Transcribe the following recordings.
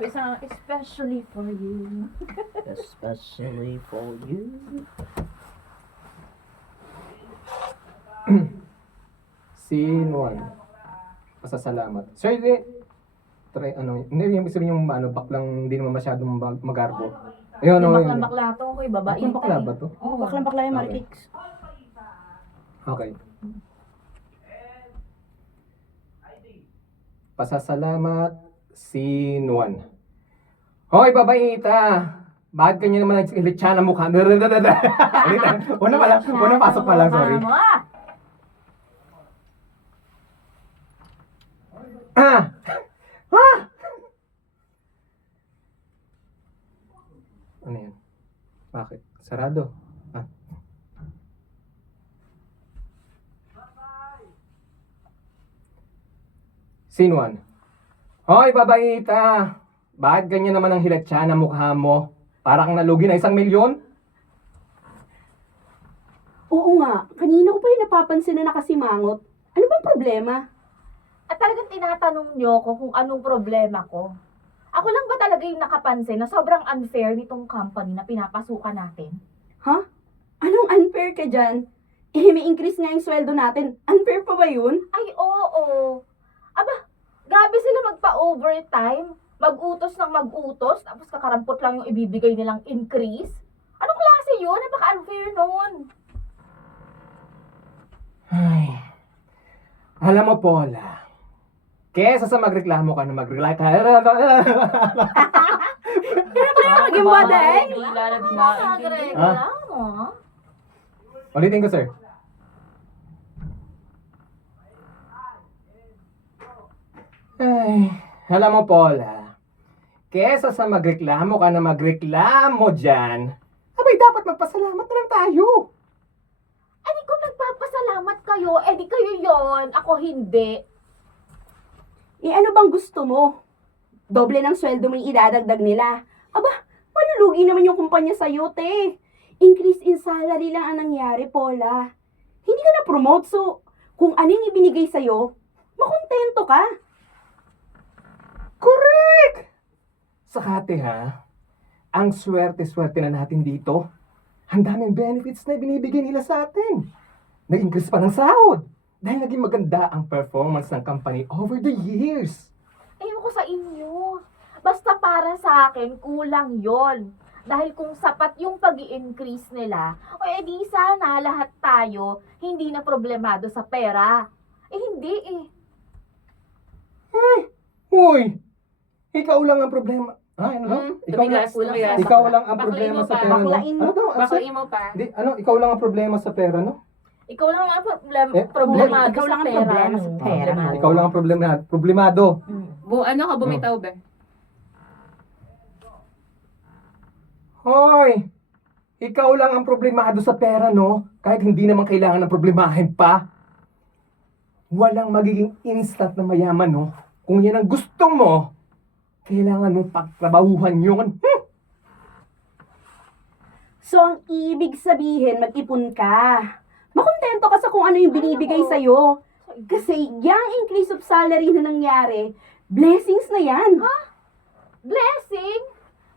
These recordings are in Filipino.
Isang especially for you. Especially for you. Scene 1. Pasasalamat. Sir, hindi. Try, hindi yung sabihin yung baklang hindi naman masyadong magarbo. Ayun, Yung ayun. bakla to, ako'y babae. Baklang bakla ba to? Oo, Baklang yung Okay. Marikix. Okay. Pasasalamat, scene 1. Hoy, babaita! Bakit ganyan naman ang ilitsya ng mukha? Una pasok pa lang, sorry. Ah! Ah! Ano yan? Bakit? Sarado. Ah. Scene 1. Hoy, babaita! Bakit ganyan naman ang hilatsya ng mukha mo? Para kang nalugi na 1,000,000? Oo nga, kanina ko pa yung napapansin na nakasimangot. Ano bang problema? At talagang tinatanong niyo ko kung anong problema ko. Ako lang ba talaga yung nakapansin na sobrang unfair nitong company na pinapasukan natin? Ha? Anong unfair ka dyan? Eh, may increase nga yung sweldo natin. Unfair pa ba yun? Ay, oo. Aba, grabe sila magpa-overtime. Mag-utos ng mag-utos, tapos kakarampot lang yung ibibigay nilang increase. Anong klase yun? Napaka-unfair nun. Ay. Alam mo, Paula, kesa sa magreklamo ka na magreklamo ka. Maging badeng? Bigla na magreklamo. Ulitin ko, sir. Ay, alam mo, Paula, kesa sa magreklamo ka na magreklamo dyan, abay, dapat magpasalamat na lang tayo. Eh di kung nagpapasalamat kayo, eh di kayo yon, ako hindi. Eh, ano bang gusto mo? Doble ng sweldo mo yung idadagdag nila. Aba, malulugi naman yung kumpanya sa'yo, te. Increase in salary lang ang nangyari, Paula. Hindi ka na-promote, so kung ano yung ibinigay sa'yo, makontento ka. Correct! Sakate ha, ang swerte-swerte na natin dito. Ang daming benefits na binibigay nila sa atin. Nag-increase pa ng sahod. Dahil naging maganda ang performance ng company over the years. Ewan ko sa inyo. Basta para sa akin, kulang yon. Dahil kung sapat yung pag increase nila, o edi sana lahat tayo hindi na problemado sa pera. Eh hindi eh. Uy! Ikaw lang ang problema. Ano daw? Tumigas, tumigas. Ikaw lang ang Baklain problema mo sa pa. pera, no? Baklain mo. Ano daw? Baklain mo pa. Di, ikaw lang ang problema sa pera, no? Ikaw lang ang Eh, problemado ikaw sa lang ang pera. problema sa no? pera. Ikaw lang ang problemado. Ano ka, bumitaw ba? Hoy! Ikaw lang ang problemado sa pera, no? Kahit hindi naman kailangan ng problemahin pa. Walang magiging instant na mayaman, no? Kung yan ang gusto mo, kailangan mong pagtrabahuhan yun. So, ang ibig sabihin, mag-ipon ka. Makontento ka sa kung ano yung binibigay sa'yo. Kasi yung increase of salary na nangyari, blessings na yan. Blessing?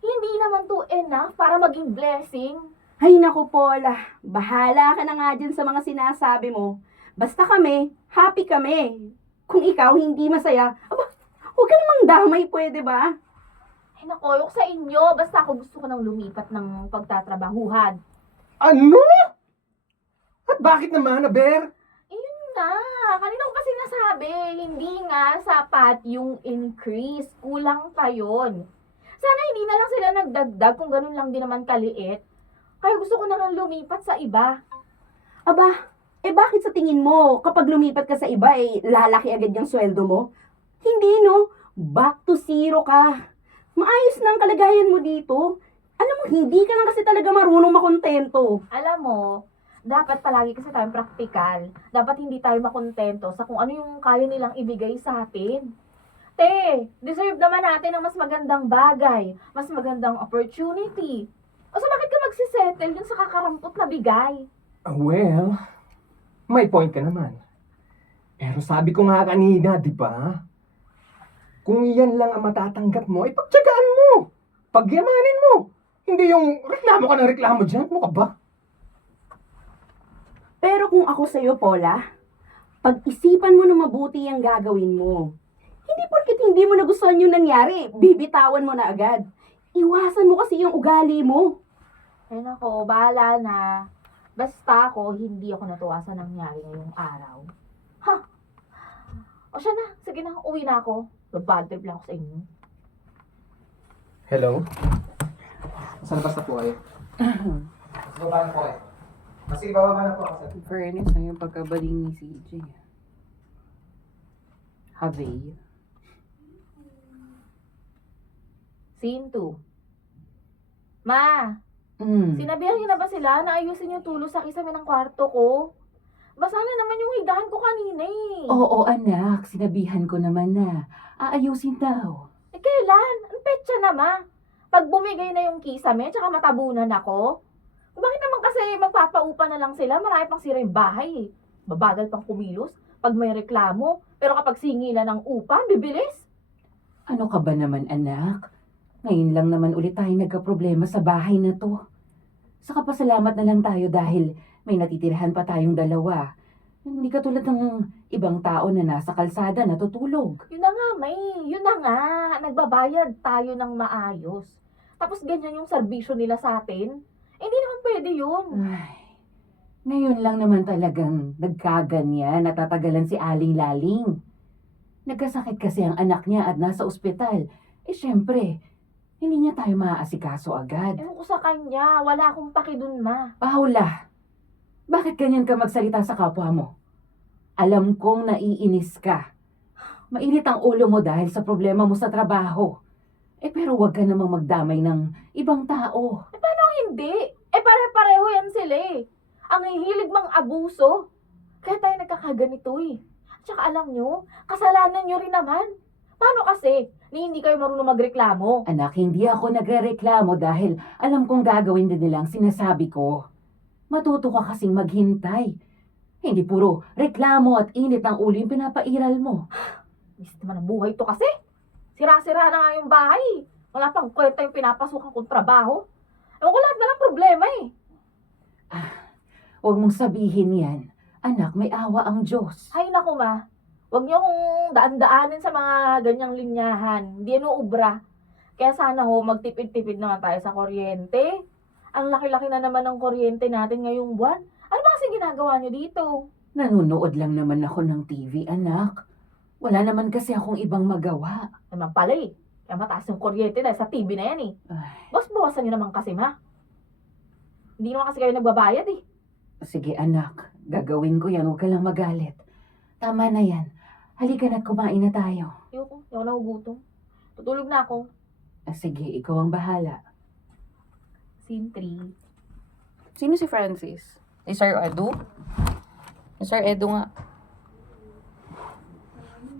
Hindi naman to enough para maging blessing. Ay naku, Paula, bahala ka na nga dyan sa mga sinasabi mo. Basta kami, happy kami. Kung ikaw hindi masaya, aba, huwag ka namang damay, pwede ba? Ay nakoyok sa inyo. Basta ako gusto ko nang lumipat ng pagtatrabahuhan. Ano? At bakit naman, Aber? Ayun nga. Kanina ko pa sinasabi. Hindi nga sapat yung increase. Kulang pa yun. Sana hindi na lang sila nagdagdag kung ganun lang din naman kaliit. Kaya gusto ko na lang lumipat sa iba. Aba, bakit sa tingin mo, kapag lumipat ka sa iba, lalaki agad yung sweldo mo? Hindi, no? Back to zero ka. Maayos na ang kalagayan mo dito. Alam mo, hindi ka lang kasi talaga marunong makontento. Alam mo, dapat palagi kasi tayong praktikal. Dapat hindi tayo makontento sa kung ano yung kaya nilang ibigay sa atin. Te, deserve naman natin ng mas magandang bagay, mas magandang opportunity. O so bakit ka magsisettle dun sa kakarampot na bigay? Well, may point ka naman. Pero sabi ko nga kanina, di ba? Kung yan lang ang matatanggap mo, ipagtsagaan mo. Pagyamanin mo. Hindi yung reklamo ka ng reklamo dyan. Ano ka ba? Pero kung ako sa'yo, Paula, pag-isipan mo na mabuti ang gagawin mo. Hindi porket hindi mo nagustuhan yung nangyari, bibitawan mo na agad. Iwasan mo kasi yung ugali mo. Ay nako, bahala na. Basta ako, hindi ako natuwa sa nangyari ngayong araw. Ha? O siya na, sige na, uwi na ako. Bad trip lang ako sa inyo. Hello? Saan basta po kayo? Baba na po kayo. Sige, bababa na po ako. Fairness, yung pagkabaling ni CJ. Have. Scene 2. Ma, sinabihan niyo na ba sila na ayusin yung tulo sa kisame ng kwarto ko? Basa na naman yung higahan ko kanina eh. Oo, anak. Sinabihan ko naman na. Aayusin daw. Eh kailan? Ang petsa na ma. Pag bumigay na yung kisame, tsaka matabunan ako. Bakit naman kasi magpapaupa na lang sila, marami pang sira yung bahay eh. Babagal pang kumilos pag may reklamo. Pero kapag singilan ng upa, bibilis. Ano ka ba naman, anak? Ngayon lang naman ulit tayo nagka-problema sa bahay na to. Saka pasalamat na lang tayo dahil may natitirahan pa tayong dalawa. Hindi ka tulad ng ibang tao na nasa kalsada natutulog. Yun na nga, May. Yun na nga. Nagbabayad tayo ng maayos. Tapos ganyan yung serbisyo nila sa atin. Eh, hindi naman pwede yun. Ay, ngayon lang naman talagang nagkaganyan, natatagalan si Aling Laling. Nagkasakit kasi ang anak niya at nasa ospital. Eh syempre, hindi niya tayo maaasikaso agad. Ewan ko sa kanya. Wala akong paki dun, ma. Paula, bakit ganyan ka magsalita sa kapwa mo? Alam kong naiinis ka. Mainit ang ulo mo dahil sa problema mo sa trabaho. Eh pero huwag ka namang magdamay ng ibang tao. Hindi. Eh, pare-pareho yan sila eh. Ang hihilig mang abuso. Kaya tayo nagkakaganito eh. Tsaka alam nyo, kasalanan nyo rin naman. Paano kasi? Ni hindi kayo marunong magreklamo. Anak, hindi ako nagrereklamo dahil alam kong gagawin din nila ang sinasabi ko. Matuto ka kasing maghintay. Hindi puro reklamo at init ng ulo yung pinapairal mo. Miss naman ang buhay to kasi. Sira-sira na nga yung bahay. Wala pang kwenta yung pinapasukan kong trabaho. Ewan ko lahat na lang problema eh. Huwag mong sabihin yan. Anak, may awa ang Diyos. Hay naku ma. Huwag niyo kong daan-daanin sa mga ganyang linyahan. Hindi yan uubra. Kaya sana ho, magtipid-tipid naman tayo sa kuryente. Ang laki-laki na naman ng kuryente natin ngayong buwan. Ano ba kasi ginagawa niyo dito? Nanonood lang naman ako ng TV, anak. Wala naman kasi akong ibang magawa. Naman pala eh. Kaya mataas yung kuryente dahil sa TV na yan eh. Ay, Bawasan niyo naman kasi ma. Hindi naman kasi kayo nagbabayad eh. sige anak, gagawin ko yan. Huwag ka lang magalit. Tama na yan. Halika na't kumain na tayo. Ayoko nagugutom. Tutulog na ako. Sige, ikaw ang bahala. Scene 3. Sino si Francis? Si Sir Edu? Si Sir Edu nga.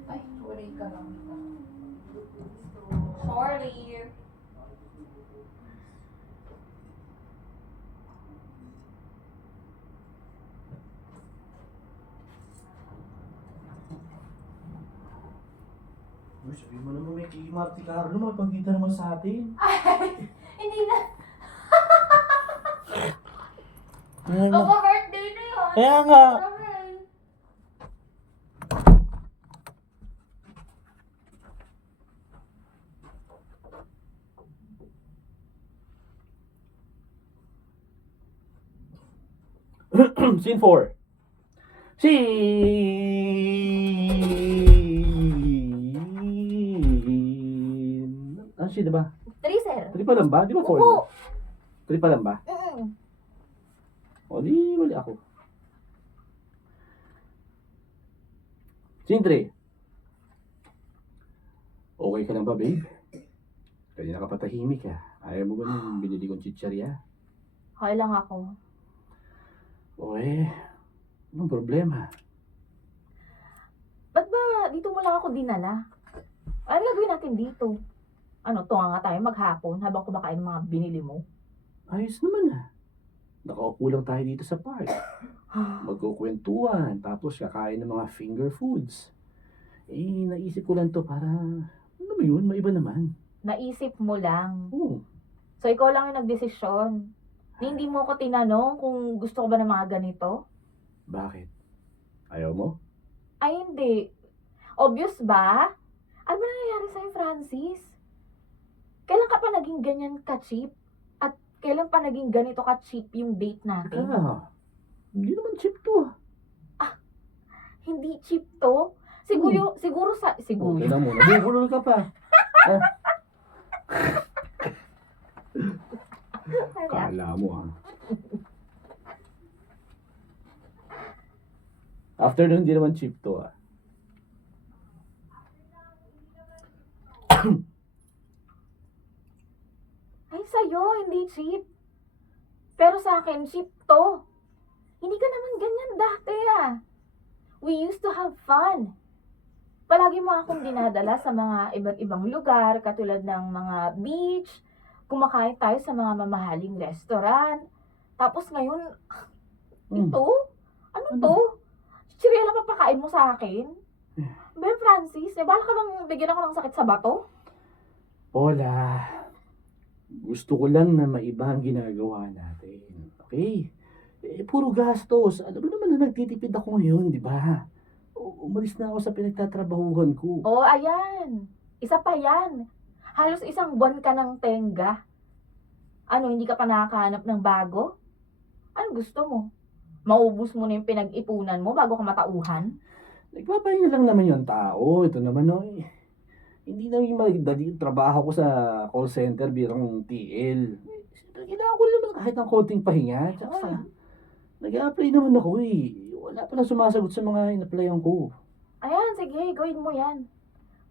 Ay, sorry ka lang. Sorry. Uy, sabihin mo naman may kay Marty Carlo, magpagkita naman sa atin. Hindi na. Ano? Birthday na yun. Kaya nga. Scene 4. Ano scene ba? 3, sir. 3 pa lang ba? Di ba 4? Opo. 3 pa lang ba? O di mali ako. Scene 3. Okay ka lang ba, babe? Kanina ka patahimik ha. Ayaw mo ba nung binili kong chichirya? Okay lang ako. O anong problema? Ba't ba dito mo lang ako dinala? Ano gagawin natin dito? Ano, tunga nga tayo maghapon habang kumakain ng mga binili mo? Ayos naman ha. Nakaupo lang tayo dito sa park. Magkukwentuhan, tapos kakain ng mga finger foods. Naisip ko lang to para Ano ba yun? Maiba naman. Naisip mo lang. Oo. So, ikaw lang yung nagdesisyon. Hindi mo ko tinanong kung gusto ko ba ng mga ganito? Bakit? Ayaw mo? Ay, hindi. Obvious ba? Ano ba nangyayari sa'yo, Francis? Kailan ka pa naging ganyan ka-cheap? At kailan pa naging ganito ka-cheap yung date natin? Hindi naman cheap to. Hindi cheap to? Siguro. Okay na muna. Bubulol ka pa. Kala mo After nun, hindi naman cheap to Ay, sa'yo, hindi cheap. Pero sa akin, cheap to. Hindi ka naman ganyan dati We used to have fun. Palagi mo akong dinadala sa mga iba't ibang lugar, katulad ng mga beach, kumakain tayo sa mga mamahaling restaurant. Tapos ngayon, ito? Ano to? Chichirya lang papakain mo sa akin? Ben Francis, bala ka bang bigyan ako ng sakit sa bato? Paula, gusto ko lang na maiba ang ginagawa natin. Okay? Puro gastos. Alam mo naman na nagtitipid ako ngayon, di ba? Umalis na ako sa pinagtatrabahuhan ko. Oh, ayan. Isa pa yan. Halos isang buwan ka ng tenga. Ano, hindi ka pa nakakahanap ng bago? Ano gusto mo? Maubos mo na yung pinag-ipunan mo bago ka matauhan? Nagpapahinga lang naman yung tao. Ito naman, hindi na yung magdali yung trabaho ko sa call center bilang TL. Siyempre, kailangan ko rin naman kahit ng konting pahinga. Tsaka, nag-a-apply naman ako Wala pa na sumasagot sa mga in-applyan ko. Ayan, sige, gawin mo yan.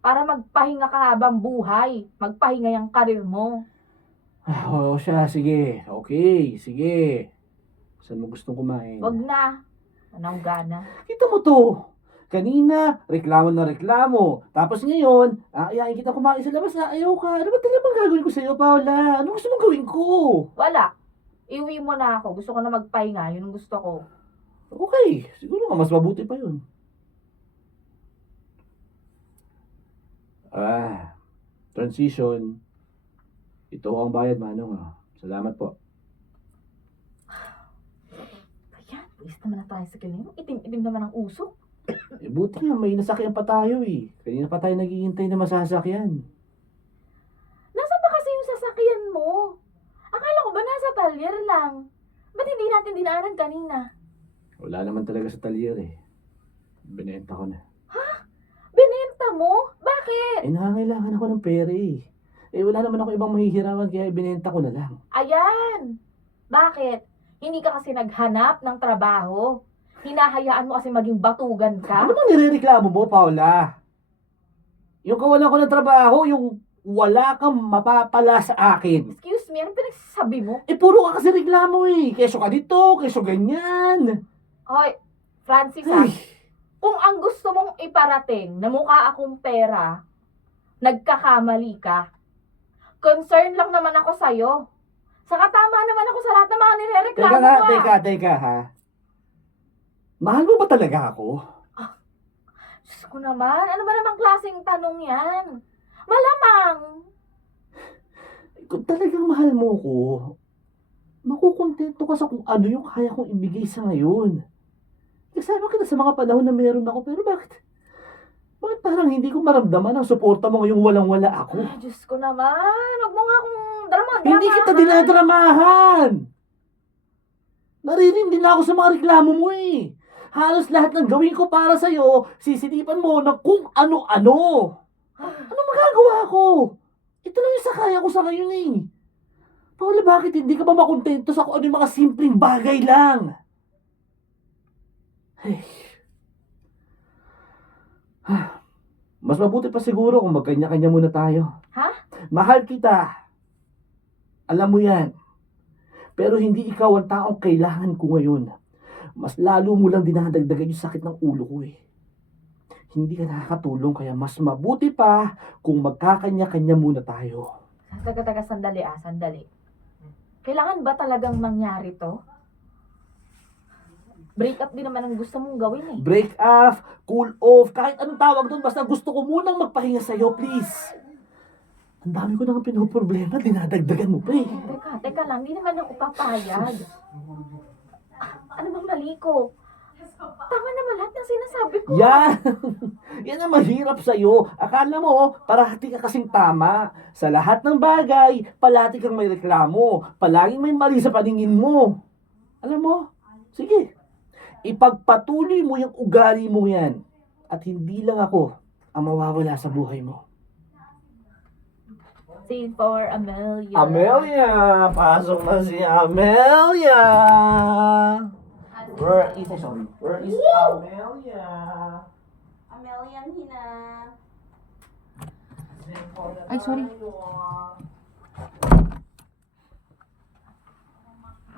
Para magpahinga ka habang buhay. Magpahinga yung karir mo. Oo siya, sige. Okay, sige. Saan mo gustong kumain? Wag na. Anong gana? Kita mo to. Kanina, reklamo na reklamo. Tapos ngayon, aayain kita kumain sa labas na ayaw ka. Ano ba talaga bang gagawin ko sa'yo, Paula? Ano gusto mong gawin ko? Wala. Iuwi mo na ako. Gusto ko na magpahinga. Yun ang gusto ko. Okay, siguro nga mas mabuti pa yun. Transition. Ito ang bayad, Manong. Salamat po. Ayan, buwis naman na tayo sa kilin. Itim-itim naman ang usok. Buti nga, may nasakyan pa tayo Kanina pa tayo naghihintay na masasakyan. Nasaan ba kasi yung sasakyan mo? Akala ko ba nasa talyer lang? Ba't hindi natin dinaanan kanina? Wala naman talaga sa talyer Binenta ko na. Binenta mo? Bakit? Nangangailangan ako ng pera wala naman ako ibang mahihiraman kaya ibinenta ko na lang. Ayan! Bakit? Hindi ka kasi naghanap ng trabaho. Hinahayaan mo kasi maging batugan ka. Ano bang nirereklamo mo, Paula? Yung kawalan ko ng trabaho, yung wala kang mapapala sa akin. Excuse me, ano pinagsasabi mo? Puro ka kasi reklamo Keso ka dito, keso ganyan. Hoy, Francis Ay, kung ang gusto mong iparating na mukha akong pera, nagkakamali ka. Concern lang naman ako sa'yo. Saka tama naman ako sa lahat ng mga nirereklamo mo. teka ha. Mahal mo ba talaga ako? Diyos ko naman, ano ba namang klaseng tanong yan? Malamang. Kung talagang mahal mo ko, makukontento ka sa kung ano yung kaya kong ibigay sa ngayon. Kasama ka na sa mga panahon na meron ako, pero bakit parang hindi ko maramdaman ang suporta mo ngayong walang-wala ako? Ay, Diyos ko naman. Huwag mo nga akong drama-drama. Hindi kita dinadramahan! Naririndi na ako sa mga reklamo mo Halos lahat ng gawin ko para sa'yo, sisitipan mo na kung ano-ano. Ano magagawa ko? Ito lang yung sakaya ko sa ngayon Paula, bakit hindi ka ba makontento sa kung ano yung mga simpleng bagay lang? Ay. Mas mabuti pa siguro kung magkanya-kanya muna tayo. Ha? Mahal kita. Alam mo yan. Pero hindi ikaw ang taong kailangan ko ngayon. Mas lalo mo lang dinadagdagan yung sakit ng ulo ko Hindi ka nakakatulong kaya mas mabuti pa kung magkakanya-kanya muna tayo. Taga, sandali. Kailangan ba talagang mangyari to? Break up din naman ang gusto mong gawin eh. Break off, cool off, kahit anong tawag doon, basta gusto ko munang magpahinga sa'yo, please. Ang dami ko nang pinoproblema, dinadagdagan mo pa eh. Teka lang, hindi naman ako papayag. Ano bang mali ko? Tama naman lahat ng sinasabi ko. Yan! Yan ang mahirap sa'yo. Akala mo, parati ka kasing tama. Sa lahat ng bagay, palati kang may reklamo. Palaging may mali sa paningin mo. Alam mo, sige. Ipagpatuloy mo yung ugali mo yan. At hindi lang ako ang mawawala sa buhay mo. Scene for Amelia. Amelia! Pasok na si Amelia! Where is Amelia? Ameliang hina. Ay, sorry.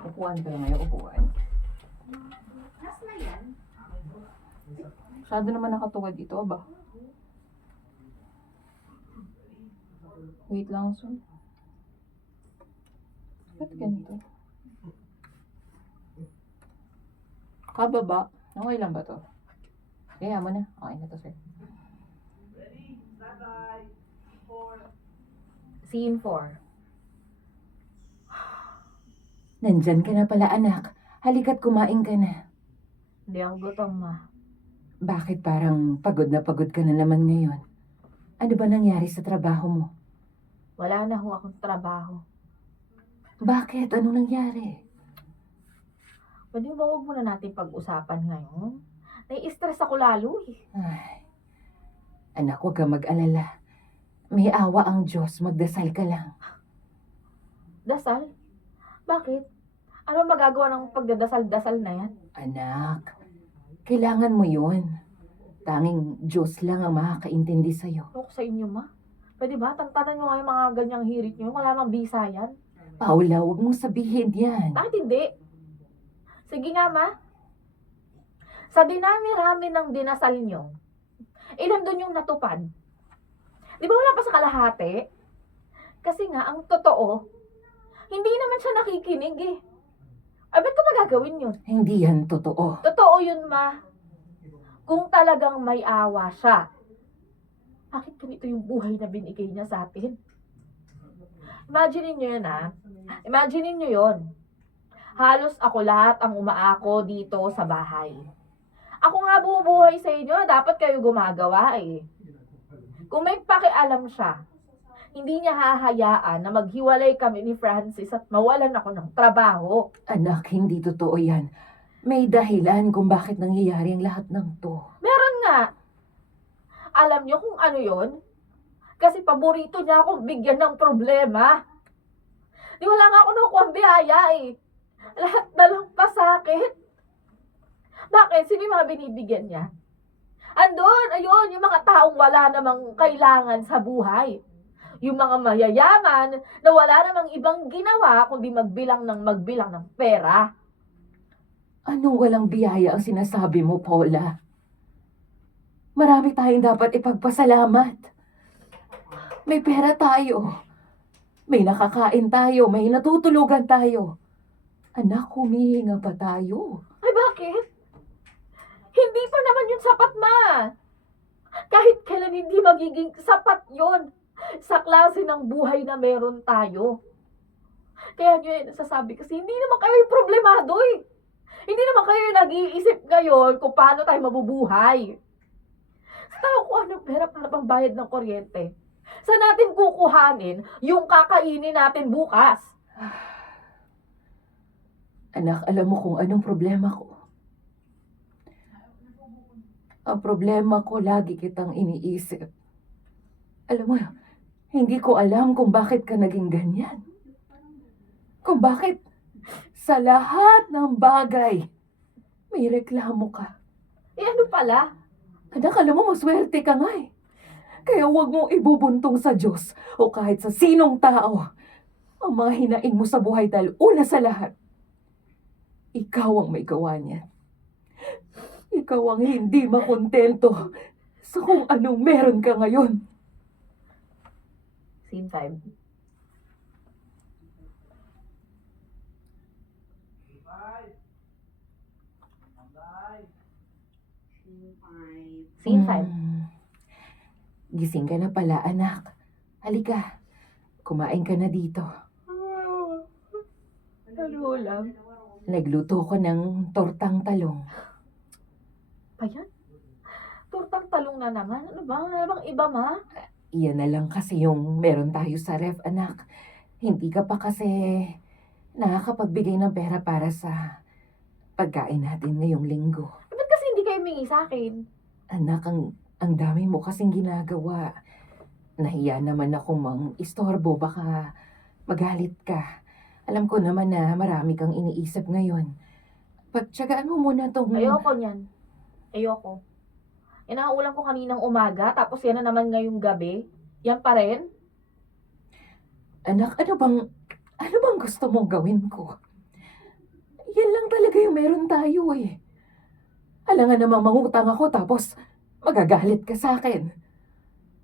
Upuan ka lang ngayon, upuan. Masyado naman nakatuwad ito, ba? Wait lang, sir. Ba't ganito? Kababa. Okay lang ba to? Kaya mo na. Okay na to, sir. Scene 4. Nandyan ka na pala, anak. Halika't kumain ka na. Hindi ako gutom, ma. Bakit parang pagod ka na naman ngayon? Ano ba nangyari sa trabaho mo? Wala na ho akong trabaho. Bakit? Anong nangyari? Pwede ba huwag muna natin pag-usapan ngayon? Nai-stress ako lalo eh. Ay, anak, huwag ka mag-alala. May awa ang Diyos, magdasal ka lang. Dasal? Bakit? Ano magagawa ng pagdadasal-dasal na yan? Anak, kailangan mo yun. Tanging Diyos lang ang makakaintindi sa'yo. Ako sa inyo, ma. Pwede ba? Tantanan nyo nga yung mga ganyang hirit nyo. Wala mang bisa yan. Paula, huwag mong sabihin yan. Bakit hindi? Sige nga, ma. Sa dinami-rami ng dinasal nyo, ilan doon yung natupad? Di ba wala pa sa kalahati? Kasi nga, ang totoo, hindi naman siya nakikinig eh. Ay, ba't ko magagawin yun? Hindi yan totoo. Totoo yun, ma. Kung talagang may awa siya, bakit ganito yung buhay na binigay niya sa atin? Imagine niyo yun, ha? Imagine niyo yun. Halos ako lahat ang umaako dito sa bahay. Ako nga bumubuhay sa inyo, dapat kayo gumagawa eh. Kung may pakialam siya, hindi niya hahayaan na maghiwalay kami ni Francis at mawalan ako ng trabaho. Anak, hindi totoo yan. May dahilan kung bakit nangyayari ang lahat ng to. Meron nga. Alam niyo kung ano yon? Kasi paborito niya akong bigyan ng problema. Di wala nga ako nakukuha ang biyaya eh. Lahat na lang pasakit. Bakit? Sino yung mga binibigyan niya? Andun, ayun, yung mga taong wala namang kailangan sa buhay. Yung mga mayayaman na wala namang ibang ginawa kundi magbilang ng pera. Anong walang biyaya ang sinasabi mo, Paula? Marami tayong dapat ipagpasalamat. May pera tayo. May nakakain tayo. May natutulugan tayo. Anak, humihinga pa tayo. Ay, bakit? Hindi pa naman yun sapat, ma. Kahit kailan hindi magiging sapat yon sa klase ng buhay na meron tayo. Kaya nyo yung nasasabi kasi hindi naman kayo yung problemado eh. Hindi naman kayo yung nag-iisip ngayon kung paano tayo mabubuhay. Sa tao ko anong pera para pang bayad ng kuryente. Saan natin kukuhanin yung kakainin natin bukas? Anak, alam mo kung anong problema ko. Ang problema ko, lagi kitang iniisip. Alam mo, hindi ko alam kung bakit ka naging ganyan. Kung bakit sa lahat ng bagay, may reklamo ka. Eh ano pala? Anak, alam mo, maswerte ka nga eh. Kaya huwag mong ibubuntong sa Diyos o kahit sa sinong tao ang mga hinaing mo sa buhay dahil una sa lahat, ikaw ang may gawa niyan. Ikaw ang hindi makontento sa kung anong meron ka ngayon. Scene 5. Scene 5. Gising ka na pala, anak. Halika, kumain ka na dito. Ano ulam? Nagluto ko ng tortang talong. Pa yan? Tortang talong na naman. Ano ba? Ano bang iba, ma? Iyan na lang kasi yung meron tayo sa ref, anak. Hindi ka pa kasi nakakapagbigay ng pera para sa pagkain natin ngayong linggo. Ba't kasi hindi kayo mingi sa akin? Anak, ang dami mo kasing ginagawa. Nahiya naman akong istorbo, baka magalit ka. Alam ko naman na marami kang iniisip ngayon. Pagtsagaan mo muna tong... Ayoko niyan. Ayoko. Yan ang ulam ko kaninang umaga, tapos yan na naman ngayong gabi. Yan pa rin? Anak, ano bang gusto mong gawin ko? Yan lang talaga yung meron tayo eh. Alangan namang mangutang ako tapos magagalit ka sa akin.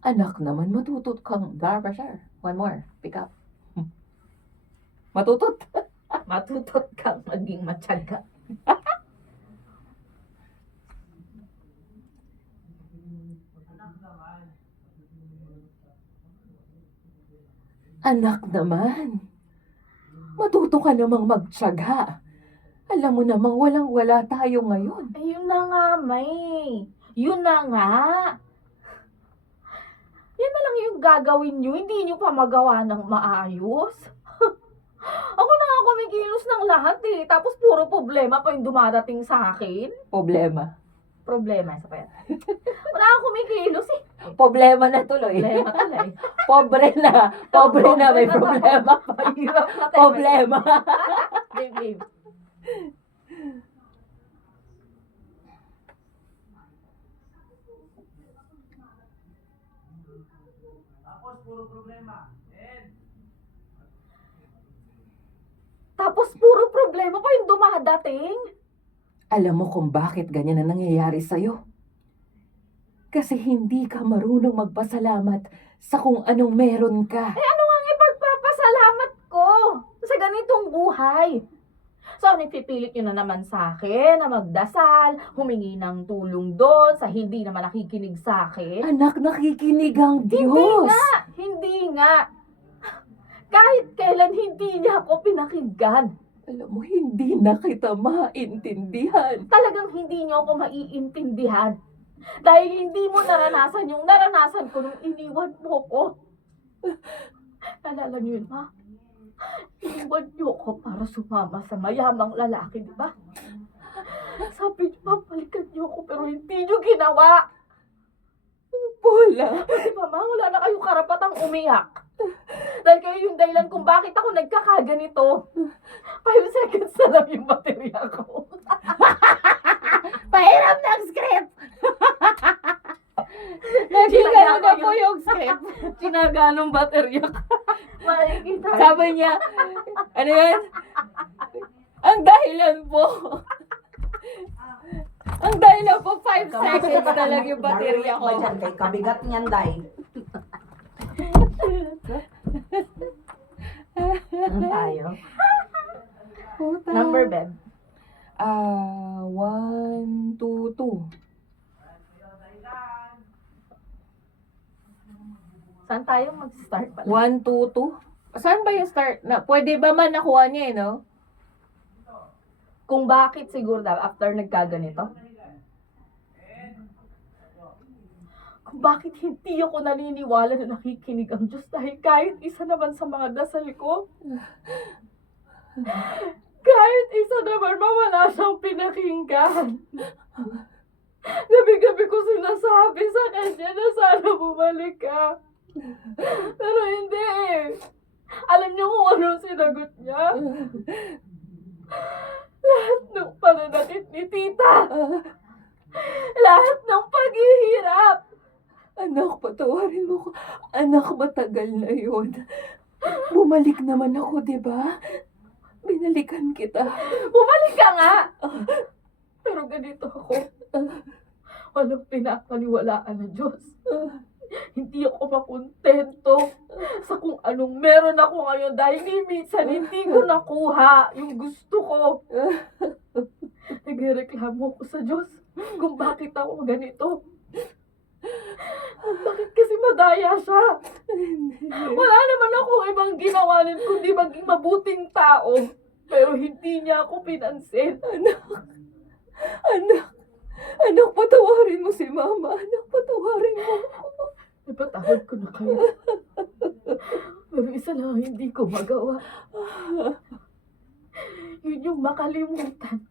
Anak naman, matutot kang... Sure. One more. Pick up. Matutot. Matutot kang maging matyaga. Anak naman, matuto ka namang magtyaga. Alam mo namang walang-wala tayo ngayon. Ayun na nga, May. Yun na nga. Yan na lang yung gagawin nyo. Hindi nyo pa magawa ng maayos. Ako na nga kumikilos ng lahat eh. Tapos puro problema pa yung dumadating sa akin. Problema. Problema, isa pa yan. Wala akong kumikilos eh. Problema na tuloy. Problema tuloy. Pobre na. Pobre na, may problema. Mahirap na tayo. Problema. Babe, babe. Tapos puro problema pa yung dumadating. Alam mo kung bakit ganyan ang nangyayari sa'yo? Kasi hindi ka marunong magpasalamat sa kung anong meron ka. Ano nga ang ipagpapasalamat ko sa ganitong buhay? So, nagpipilit nyo na naman sa akin na magdasal, humingi ng tulong doon sa hindi naman nakikinig sa akin. Anak, nakikinig ang Diyos. Hindi nga. Kahit kailan hindi niya ako pinakinggan. Alam mo, hindi na kita maintindihan. Talagang hindi niyo ako maiintindihan. Dahil hindi mo naranasan yung naranasan ko nung iniwan mo ko. Nalala niyo yun, ma? Iniwan niyo ko para sumama sa mayamang lalaki, di ba? Sabi niyo, babalikan niyo ko, pero hindi niyo ginawa. Paula. Di ba, ma? Wala na kayong karapatang umiyak. Dahil kayo yung dahilan kung bakit ako nagkakaganito. 5 seconds na lang yung baterya ko. Pahiram ng script! Nagigano na po yung script. Sinaga ng baterya ko. Makikita. Sabi niya, ano yan? Ang dahilan po. Ang dahilan po, 5 seconds na lang yung baterya ko. Ba dyan kay kabigat niyan, Day? Ano tayo? Number bed. 1, 2, 2. Saan tayo mag-start pala? 1, 2, 2. Saan ba yung start? Pwede ba man nakuha niya no? Kung bakit siguro after nagkaganito? Kung bakit hindi ako naniniwala na nakikinig ang Diyos dahil kahit isa naman sa mga dasal ko, kahit isa naman wala siyang pinakinggan. Gabi-gabi ko sinasabi sa kanya na sana bumalik ka. Pero hindi eh. Alam niyo kung anong sinagot niya? Lahat ng pananakit ni tita. Lahat ng paghihirap. Anak, patawarin mo ko. Anak, matagal na yun. Bumalik naman ako, di ba? Binalikan kita. Bumalik ka nga! Pero ganito ako. Walang pinapaniwalaan ng Diyos. Hindi ako makontento sa kung anong meron ako ngayon dahil minsan hindi ko nakuha yung gusto ko. Nagreklamo ko sa Diyos kung bakit ako ganito. Bakit kasi madaya siya? Wala naman akong ibang ginawa nun kundi maging mabuting tao. Pero hindi niya ako pinansin. Anak, patawarin mo si Mama. Anak, patawarin mo. Ipatawad ko na kayo. Pero isa lang ang hindi ko magawa. Yun yung makalimutan.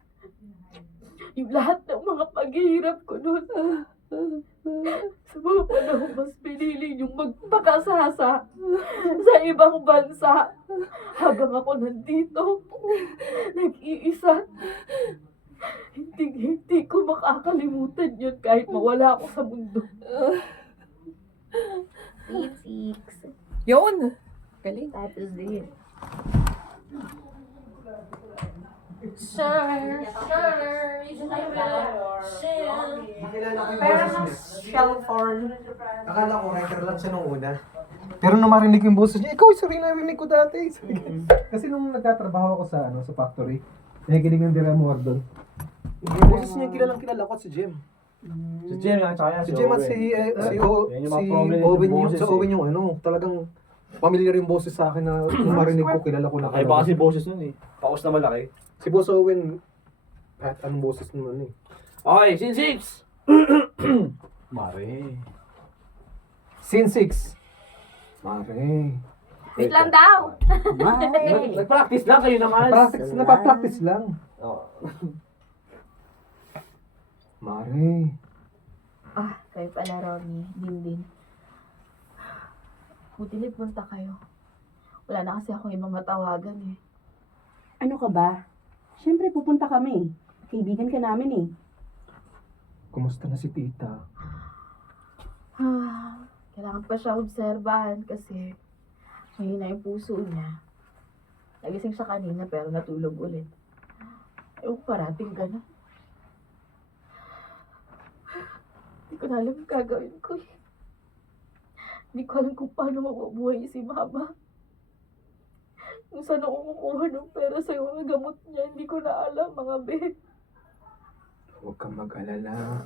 Yung lahat ng mga paghihirap ko noon. Sa mga panahon, mas pinili yung magpakasasa sa ibang bansa. Habang ako nandito, nag-iisa. Hindi ko makakalimutan yun kahit mawala ako sa mundo. Six. Yun! Galing. Tapos din. Nakilala ko yung boses niya. Akala ko writer lang siya nung una. Pero nung marinig ko yung boses niya, ikaw isa rin narinig ko dati. Kasi nung nagtatrabaho ako sa factory, nakikinig ng Dira Mordon. Yung boses niya kilalang kilala ko at si Jem. Si Jem yan, tsaka yan, Si Jem at si Yan yung mga prominent Owen yung, boses sa Owen yung talagang familiar yung boses sa akin na nung marinig ko, kilala ko na. Kakaiba kasi boses nun eh. Paus na malaki. Si Boss Owen, kahit anong boses naman eh. Okay, scene 6! Mare. Scene 6. Mare. Wait lang daw. Nag-practice lang kayo naman. Napapractice lang. Oh. Mare. Kayo pala, Ronnie. Din. Buti nagpunta kayo. Wala na kasi akong ibang matawagan eh. Ano ka ba? Siyempre, pupunta kami. Kaibigan ka namin eh. Kumusta na si tita? Kailangan pa siya obserbahan kasi mahina yung puso niya. Nagising siya kanina pero natulog ulit. Ewan ko parating gano'n. Hindi ko na alam yung gagawin ko eh. Hindi ko alam kung paano mabubuhay si Mama. Kung saan ako kukuha ng pera sa mga gamot niya, hindi ko na alam mga be. Huwag kang mag-alala.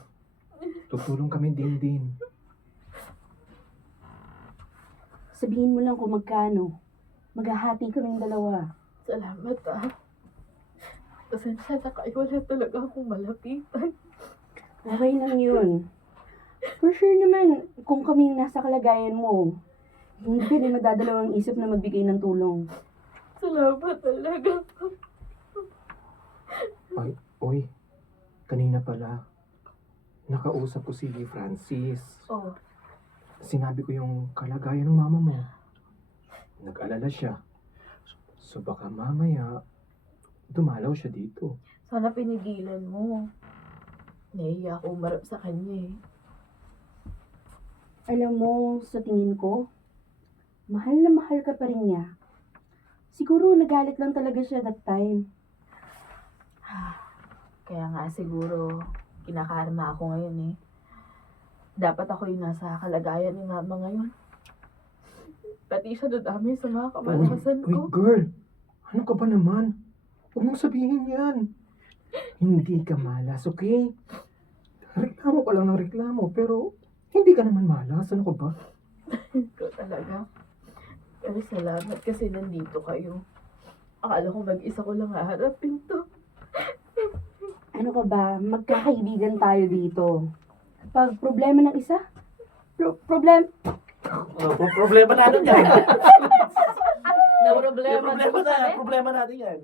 Tutulong kami din. Sabihin mo lang kung magkano. Maghahati kaming dalawa. Salamat Pasensya na kayo, wala talaga akong malapitan. Okay lang yun. For sure naman, kung kaming nasa kalagayan mo, hindi ka rin madadalawang isip na magbigay ng tulong. Salamat talaga. Oy, kanina pala, nakausap ko si Francis. Oh, Sinabi ko yung kalagayan ng mama mo. Nag-alala siya. So baka mamaya, dumalaw siya dito. sana pinigilan mo. Nahiya ako umarap sa kanya eh. Alam mo, sa tingin ko, mahal na mahal ka pa rin niya. Siguro nagalit lang talaga siya that time. Kaya nga siguro, kinakarma ako ngayon eh. Dapat ako yung nasa kalagayan ni Mama ngayon. Pati siya dadami sa mga kamalasan Uy, ko. girl, ano ka ba naman? Huwag mong sabihin yan. Hindi ka malas, okay? Reklamo ka lang ng reklamo, pero hindi ka naman malas. Ano ka ba? Ikaw talaga. Pero salamat kasi nandito kayo. Akala ko mag-isa ko lang haharapin to. Ano ka ba, magkakaibigan tayo dito. Pag problema ng isa, problema Problema natin yan. No problema. Problema natin yan.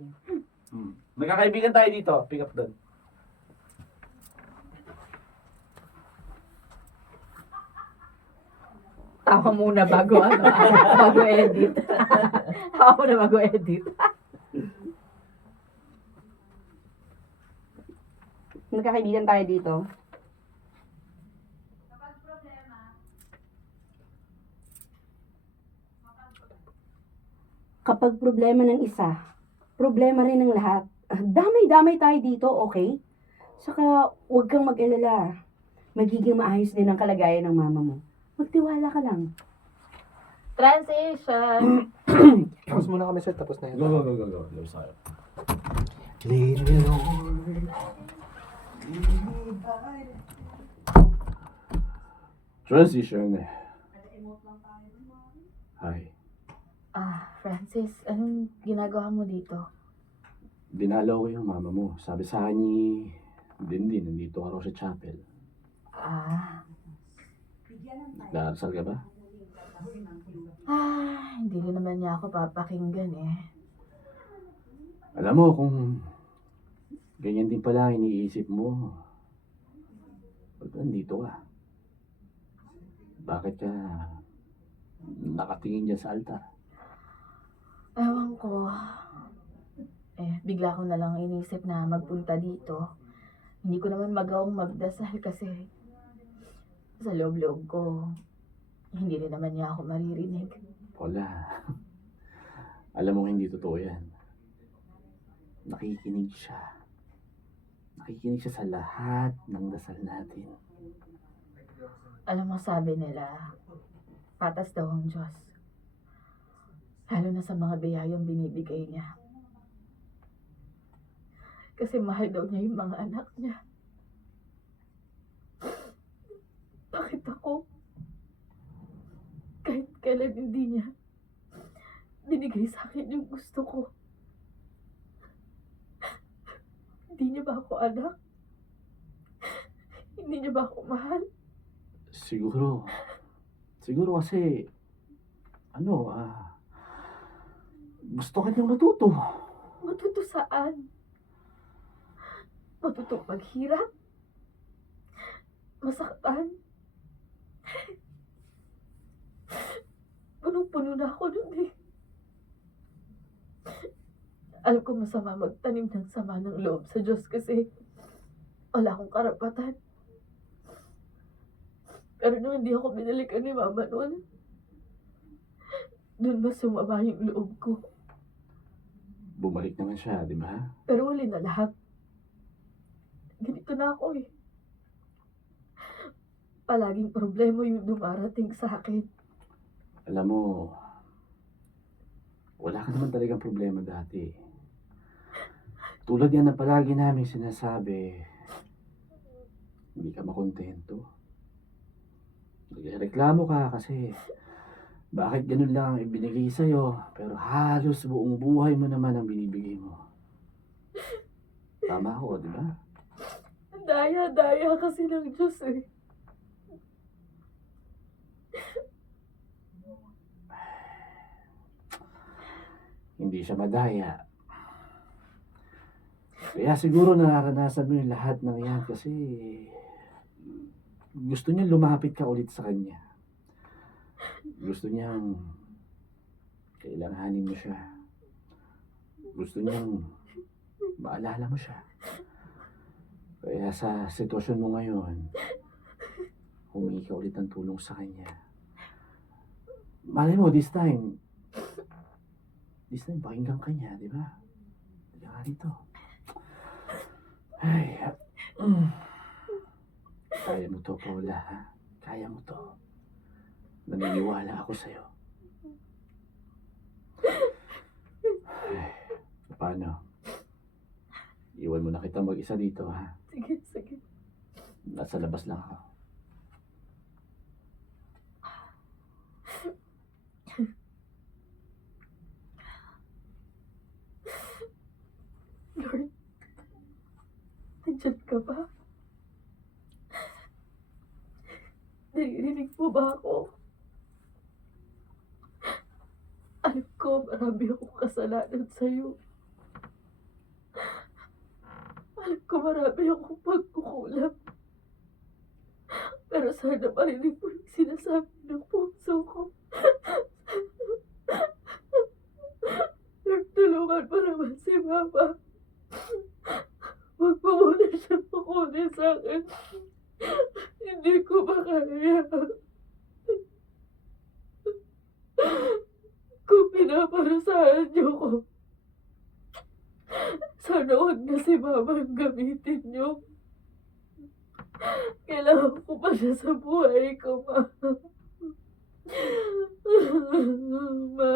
Magkakaibigan tayo dito. Pick up doon. Tawa muna bago bago edit. Tawa muna bago edit. magkakaibigan tayo dito. Kapag problema ng isa, problema rin ng lahat. Damay-damay tayo dito, okay? Saka, huwag kang mag-alala. Magiging maayos din ang kalagayan ng mama mo. Magtiwala ka lang. Transition. Tapos muna kami, sir. Tapos na yun. Go. Let's start. Lead me, Lord. Lead me by. Transition. Hi. Francis, anong ginagawa mo dito? Dinalaw ko yung mama mo. Sabi sa akin ni Dindin, nandito ka raw sa chapel. Nagdarasal ka ba? Hindi rin naman niya ako papakinggan eh. Alam mo, kung ganyan din pala iniisip mo, ba't nandito ka? Bakit ka nakatingin dyan sa altar? Ewan ko. Bigla ko na lang inisip na magpunta dito. Hindi ko naman magawang magdasal kasi sa loob-loob ko, hindi rin naman niya ako maririnig. Wala. Alam mo, hindi totoo yan. Nakikinig siya. Nakikinig siya sa lahat ng dasal natin. Alam mo, sabi nila, patas daw ang Diyos. Lalo na sa mga biyayang binibigay niya. Kasi mahal daw niya yung mga anak niya. Bakit ako? Kahit kailan hindi niya binigay sa akin yung gusto ko. Hindi niya ba ako anak? Hindi niya ba ako mahal? Siguro kasi, gusto ka niyang matuto. Matuto saan? Matuto maghirap? Masaktan? Punong-puno na ako nun eh. Alam ko masama magtanim ng sama ng loob sa Diyos kasi wala akong karapatan. Pero nung hindi ako binalikan ni Mama noon, doon mas sumama yung loob ko. Bumalik naman siya, di ba? Pero huli na lahat. Ganito na ako eh. Palaging problema yung dumarating sa akin. Alam mo, wala ka naman talagang problema dati. Tulad yan na palagi namin sinasabi, hindi ka makontento. Nagreklamo ka kasi bakit ganun lang ang ibinigay sa'yo, pero halos buong buhay mo naman ang binibigay mo. Tama ako, di ba? Daya-daya kasi ng Diyos eh. Hindi siya madaya. Kaya siguro nararanasan mo yung lahat ng yan kasi gusto niya lumapit ka ulit sa kanya. Gusto niyang kailanganin mo siya. Gusto niyang maalala mo siya. Kaya sa sitwasyon mo ngayon, humingi ka ulit ng tulong sa kanya. Malay mo, this time, pakinggan ka niya, di ba? Hindi ka dito. Ay, kaya mo to, Paula, ha? Kaya mo to. Naniniwala ako sa'yo. Ay, paano? Iwan mo na kita mag-isa dito, ha? Sige. Nasa labas lang ako. Lord, nandiyan ka ba? Naririnig mo ba ako? Alam ko, marami akong kasalanan sa'yo. Alam ko, marami akong pagkukulang. Pero sana marinig mo yung sinasabi ng puso ko. Lord, tulungan mo naman si Mama. Huwag mo muna siya makunin sa akin. Hindi ko makaya. Kung pinaparusahan niyo ko, sana huwag na si Mama ang gamitin niyo. Kailangan ko pa siya sa buhay ko, Ma. Ma.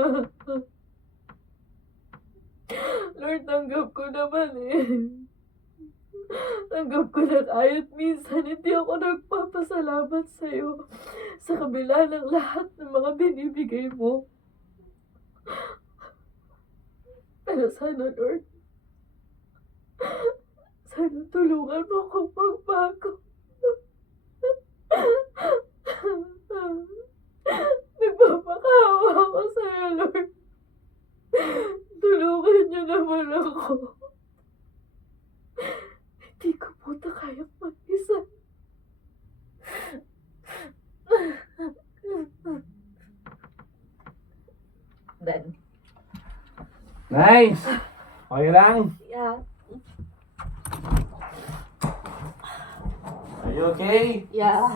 Lord, tanggap ko naman eh. Tanggap ko na kahit minsan hindi ako nagpapasalamat sa'yo. Sa kabila ng lahat ng mga binibigay mo. Pero sana, Lord, sana tulungan mo akong magbago. Nagpapakawa ako sa'yo, Lord. Tulungan niyo naman ako. Hindi ko po ito kayang mag-isa. Ben. Nice! Okay lang? Yeah. Are you okay? Yeah.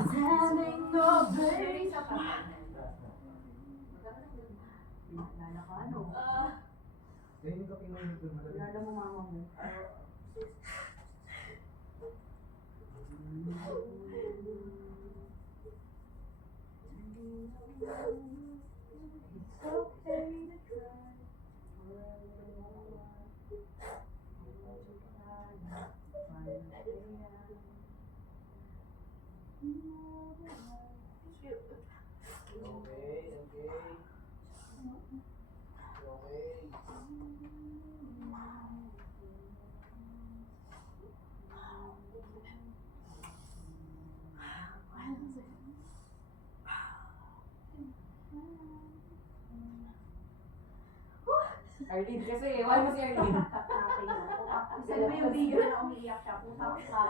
Arlene kasi, wala mo si Arlene. Saan ba yung video na umiiyak siya? Puta ka.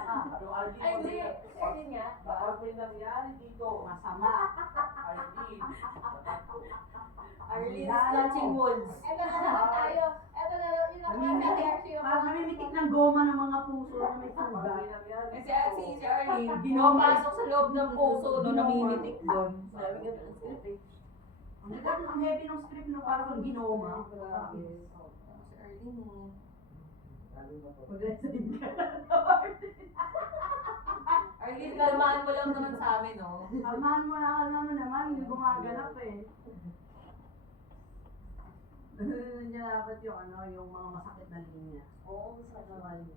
Ay, hindi. Arlene nga. Bakit may nangyari dito? Masama. Arlene is touching wolves. Ito na naman tayo. Ito na lang, yun ang Namimitik ng goma ng mga puso na may sugat. Si Arlene, ginapasok sa loob ng puso, no, namimitik doon. Sabi nga ng script eh. Ang heavy ng script no, parang kang ginoma. Si Arlene. Arlene, kalmaan mo lang naman sa amin, no? Kalmahan mo naman, hindi gumaganap eh. Ganun niya dapat yung mga masakit na linya. Oo, sa naman.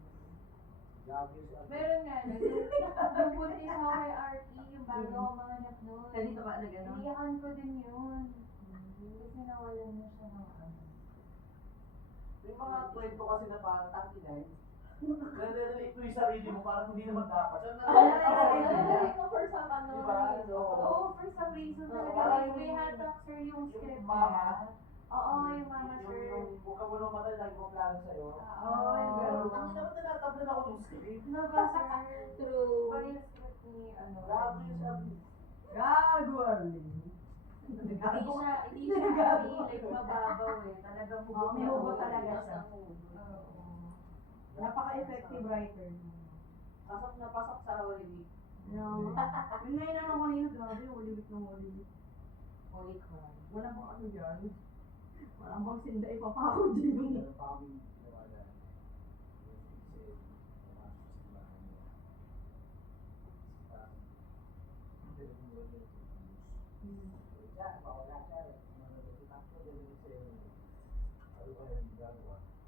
Meron nga, yung buntis ako kay RT, yung bago ako mga anak nun. Ganito ba na gano'n? Iyakan ko din yun. Kasi nawalan na siya ng ano. May mga kwento kasi na parang tanginay. Nare-relate mo yung sarili mo, parang hindi naman dapat. Nalilate ko for some ano. Diba? Oo, for some reason talaga. Parang May hatak sir yung script mama. niya. Oo, yung mama sir. Huwag ka mo naman matay, lagi mo plano sa'yo. Oo, yung gano'n. Ang naman tinatablan ako ng script. Diba sir? True. Iba yung script ni ano. Grabe yung sabi. Gago, Arlene. Hindi siya like mababaw eh. Talagang hugot may hugot talaga siya. Oo. Napaka-effective writer. Pasok na pasok sa Holy Week. Yun ngayon ano kanina, grabe, Holy Week ng Holy Week. Holy Crime. Wala bang ano dyan? Wala bang sinda ipapako dyan yung...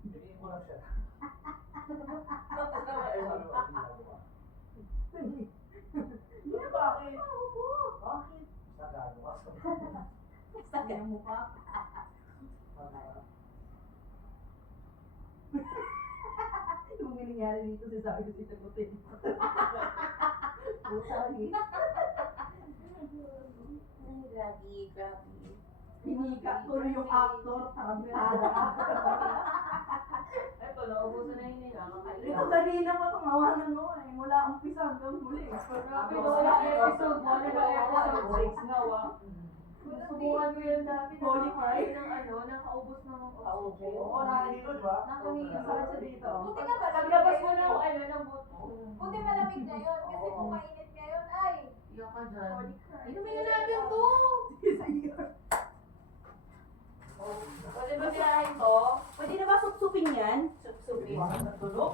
Bigyan mo lang siya. Bakit? Bakit? Sagano ka. Sagano mo pa? Yung nangyari dito, sasabi ko si Tagutin. Puta ulit. Grabe. Hinika tuloy yung actor, tarantado. Eto, naubusan na yun nila. Ito kanina pa tumawa na no eh. Mula umpisa hanggang huli. Grabe, wala episode 1 na episode 6 na wa. Subukan ko yun dati. Holy Christ. Ng ano, nakaubos ng Okay. Oo, nakahilo, di ba? Nakahilo. Saan siya dito? Buti nga malamig Paglabas mo ngayon. ng ano, ng buto. Buti malamig ngayon. Kasi kung mainit ngayon, ay. Iyak ka dyan. Holy Christ. Inumin na natin to! Pwede ba tirahin to? Pwede na ba supsupin yan? Supsupin. Tulog?